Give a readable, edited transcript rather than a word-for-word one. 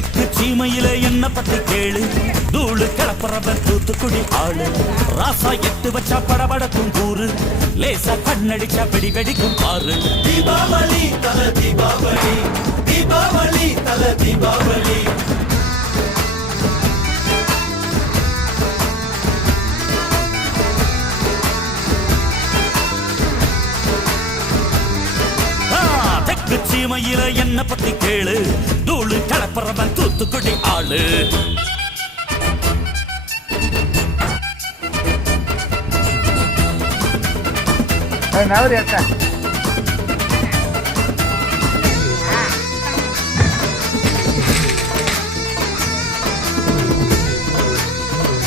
தெற்கு சீமையில என்ன பத்தி கேளு, தூளு கிளப்புறவன் தூத்துக்குடி ஆளு. ராசா எட்டு வச்சா படபடக்கும் கூறு, லேசா கண்ணடிச்சா வெடி வெடிக்கும் பாரு. தீபாவளி தல தீபாவளி, தீபாவளி தல தீபாவளி. தெற்கு சீமையில என்ன பத்தி கேளு, தூளு கிளப்புறவன் தூத்துக்குடி ஆளு. நவரி